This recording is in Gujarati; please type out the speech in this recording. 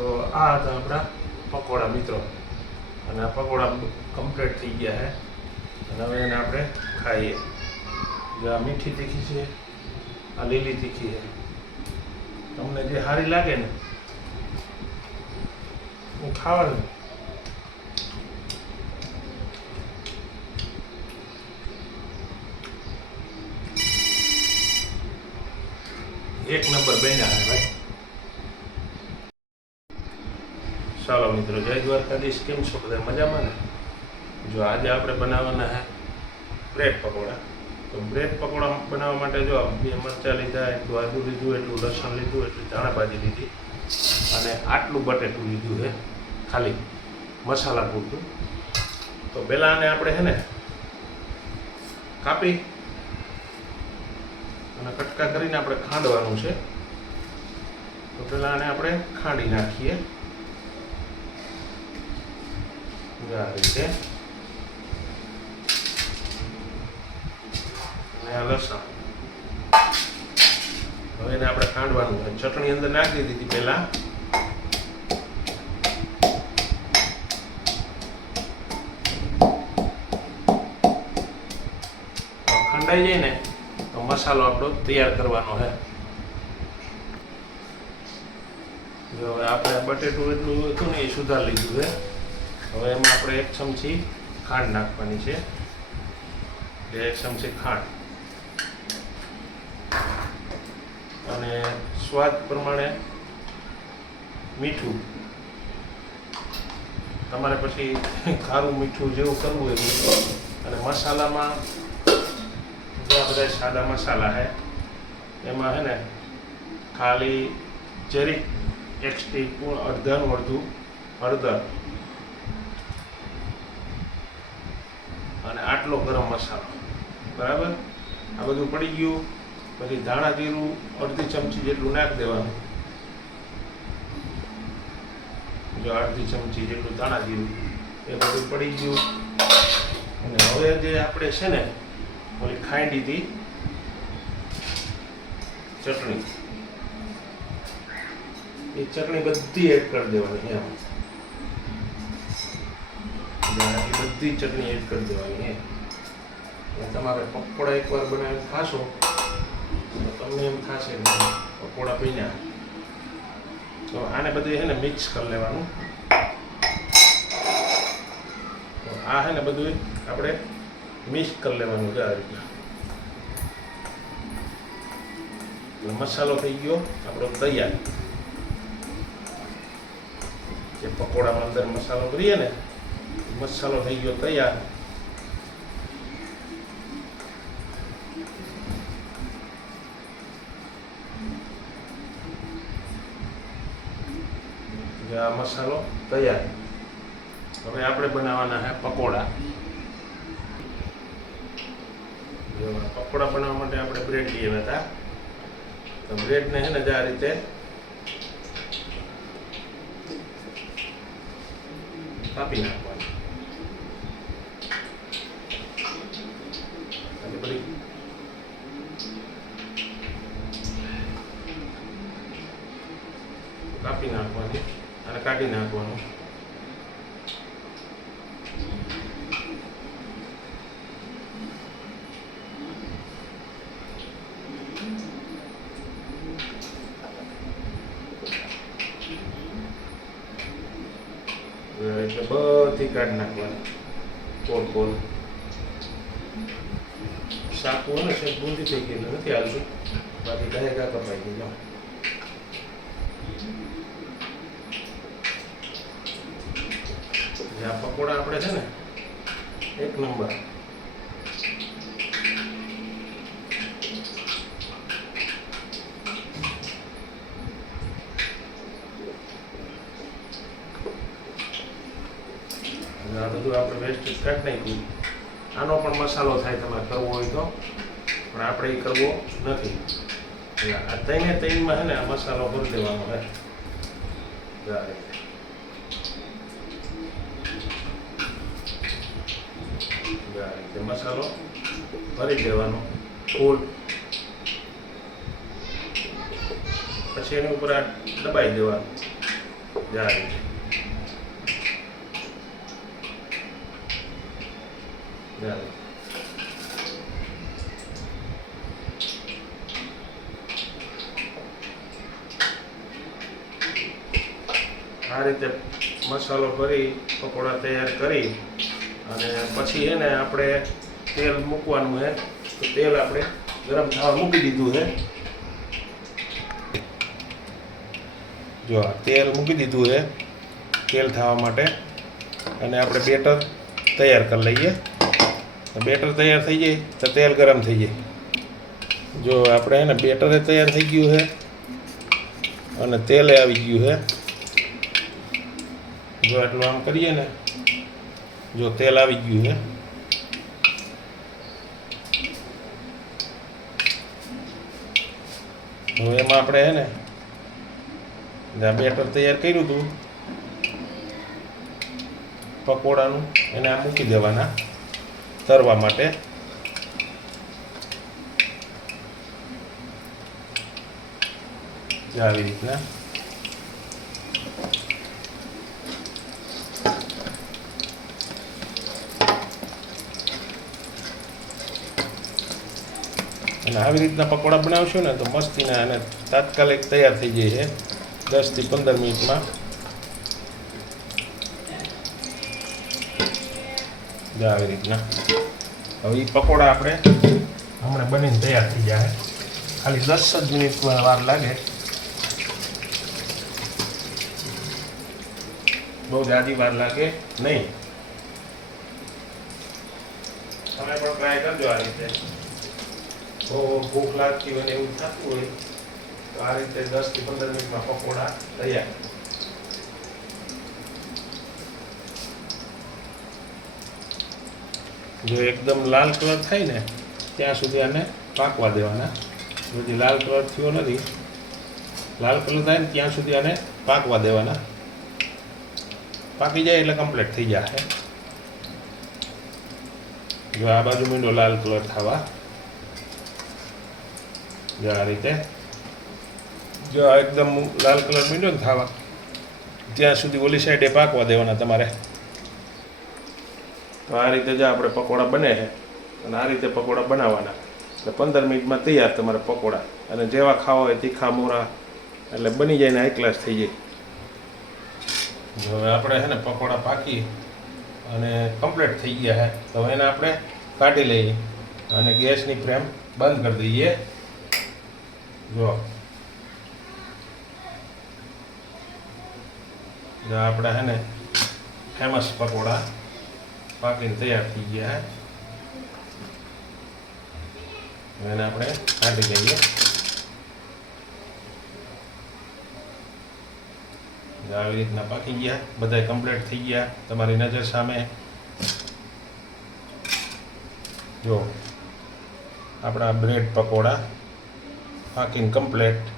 તો આ હતા આપણા પકોડા મિત્રો, અને આ પકોડા કમ્પ્લીટ થઈ ગયા છે અને હવે એને આપણે ખાઈએ. જે આ મીઠી તીખી છે, આ લીલી તીખી છે. તમને જે સારી લાગે ને એ ખાવાનું. એક નંબર બન્યા છે ભાઈ. ચાલો મિત્રો, જય દ્વારકાધીશ. કેમ છો બધા? મજામાં ને? જો આજે આપણે બનાવવાના છે બ્રેડ પકોડા. તો બ્રેડ પકોડા બનાવવા માટે જો 2 મરચાં લીધા, એટલું આદુ લીધું, એટલું લસણ લીધું, એટલી ધાણા ભાજી લીધી અને આટલું બટેટું લીધું છે ખાલી મસાલા પૂરતું. તો પહેલાં આને આપણે છે ને કાપી અને કટકા કરીને આપણે ખાંડવાનું છે. તો પહેલાં આને આપણે ખાંડી નાખીએ આ રીતે. અને આ લસણ હવે એને આપણે ખાંડવાનું છે. ચટણી અંદર નાખી દીધી પહેલાં. ખંડાઈ જાય ને તો મસાલો આપણો તૈયાર કરવાનો છે. જો હવે આપણે બટેટું એટલું હતું ને એ સુધાર લીધું છે. હવે એમાં આપણે 1 ચમચી ખાંડ નાખવાની છે. 1 ચમચી ખાંડ અને સ્વાદ પ્રમાણે મીઠું. તમારે પછી ખારું મીઠું જેવું કરવું હોય. અને મસાલામાં આ બધા સાદા મસાલા છે. એમાં છે ને ખાલી જરીક 1 ટીસ્પૂન અડધાનું અડધું હળદર અને આટલો ગરમ મસાલો, બરાબર. આ બધું પડી ગયું. પછી ધાણા જીરું અડધી ચમચી જેટલું નાખી દેવાનું. જો અડધી ચમચી જેટલું ધાણા જીરું એ બધું પડી ગયું. અને હવે જે આપણે છે ને ઓલી ખાંડી હતી ચટણી, એ ચટણી બધી એડ કરી દેવાની. બધી ચટણી એડ કરી દેવાની. તમારે પકોડા એકવાર બનાવીને ખાશો તો તમને એમ થશે કે પકોડા પીના. તો આને બધું છે ને મિક્સ કરી લેવાનું. તો આ છે ને બધું આપણે મિક્સ કરી લેવાનું છે આ રીતના. એટલે મસાલો થઈ ગયો આપણો તૈયાર. જે પકોડામાં અંદર મસાલો કરીએ ને, મસાલો થઈ ગયો તૈયાર. આ મસાલો તૈયાર. હવે આપણે બનાવવાના છે પકોડા. પકોડા બનાવવા માટે આપણે બ્રેડ લઈએ હતા. તો બ્રેડને છે ને આ રીતે કાપી નાખવાની. બધી કાપી નાખવાની અને કાઢી નાખવાનું. એટલે બધી કાઢી નાખવાની કોલ કોલ. શાકું ને છે બુંદી થઈ ગઈ નથી હાલતું, બાકી દહેકા કપાઈ ગઈ. જાઓ આ પકોડા આપણે છે ને 1 નંબર. આ બધું આપણે વેસ્ટેજ કાઢી નાખ્યું. આનો પણ મસાલો થાય તમારે કરવો હોય તો, પણ આપણે એ કરવો નથી. આ ત્રણમાં છે ને આ મસાલો ભરી દેવાનો છે. મસાલો ભરી દેવાનો ફૂલ. પછી એની ઉપર આ દબાઈ દેવાનું. જાય જાય આ રીતે મસાલો ભરી પકોડા તૈયાર કરી અને પછી એને આપણે તેલ મૂકવાનું છે. તો તેલ આપણે ગરમ થવા મૂકી દીધું છે. જો આ તેલ મૂકી દીધું છે તેલ થવા માટે, અને આપણે બેટર તૈયાર કરી લઈએ. બેટર તૈયાર થઈ જાય તો તેલ ગરમ થઈ જાય. જો આપણે એને બેટર તૈયાર થઈ ગયું છે અને તેલે આવી ગયું છે. જો આટલું આમ કરીએ ને, જો તેલ આવી ગયું છે. હવે એમાં આપણે હે ને આ બેટર તૈયાર કર્યું હતું પકોડાનું, એને આ મૂકી દેવાના તરવા માટે. આવી રીતના અને આવી રીતના પકોડા બનાવશો ને તો મસ્તીના અને તાત્કાલિક તૈયાર થઈ જાય છે 10 થી 15 મિનિટમાં. આવી રીતના હવે એ પકોડા આપણે હમણાં બનીને તૈયાર થઈ જાય. ખાલી 10 જ મિનિટ વાર લાગે, બહુ જાજી વાર લાગે નહીં. તમે પણ ટ્રાય કરજો આ રીતે. તો ભૂખ લાગતી હોય ને એવું થતું હોય તો આ રીતે 10 થી 15 મિનિટમાં પકોડા તૈયાર. જો એકદમ લાલ કલર થાય ને ત્યાં સુધી આને પાકવા દેવાના. যদি લાલ કલર થયો નથી, લાલ કલર થાય ને ત્યાં સુધી આને પાકવા દેવાના. પાકી જાય એટલે કમ્પ્લીટ થઈ જશે. જો આ બાજુ મીંડો લાલ કલર થવા, જો આ રીતે. જો આ એકદમ લાલ કલર મીંડો ને થવા ત્યાં સુધી ઓલી સાઈડે પાકવા દેવાના તમારે. તો આ રીતે જ આપણે પકોડા બને છે અને આ રીતે પકોડા બનાવવાના એટલે 15 મિનિટમાં તૈયાર તમારે પકોડા. અને જેવા ખાવા હોય તીખા મોરા એટલે બની જાય ને હાઈ ક્લાસ થઈ જાય. હવે આપણે છે ને પકોડા પાકી અને કમ્પ્લીટ થઈ ગયા છે તો એને આપણે કાઢી લઈએ અને ગેસની ફ્લેમ બંધ કરી દઈએ. જો આપણે છે ને ફેમસ પકોડા પાકીને તૈયાર થઈ ગયા છે. એને આપણે કાઢી લઈએ. આવી રીતના પાકી ગયા, બધા કમ્પ્લીટ થઈ ગયા તમારી નજર સામે. જો આપણા બ્રેડ પકોડા પાકીને કમ્પ્લીટ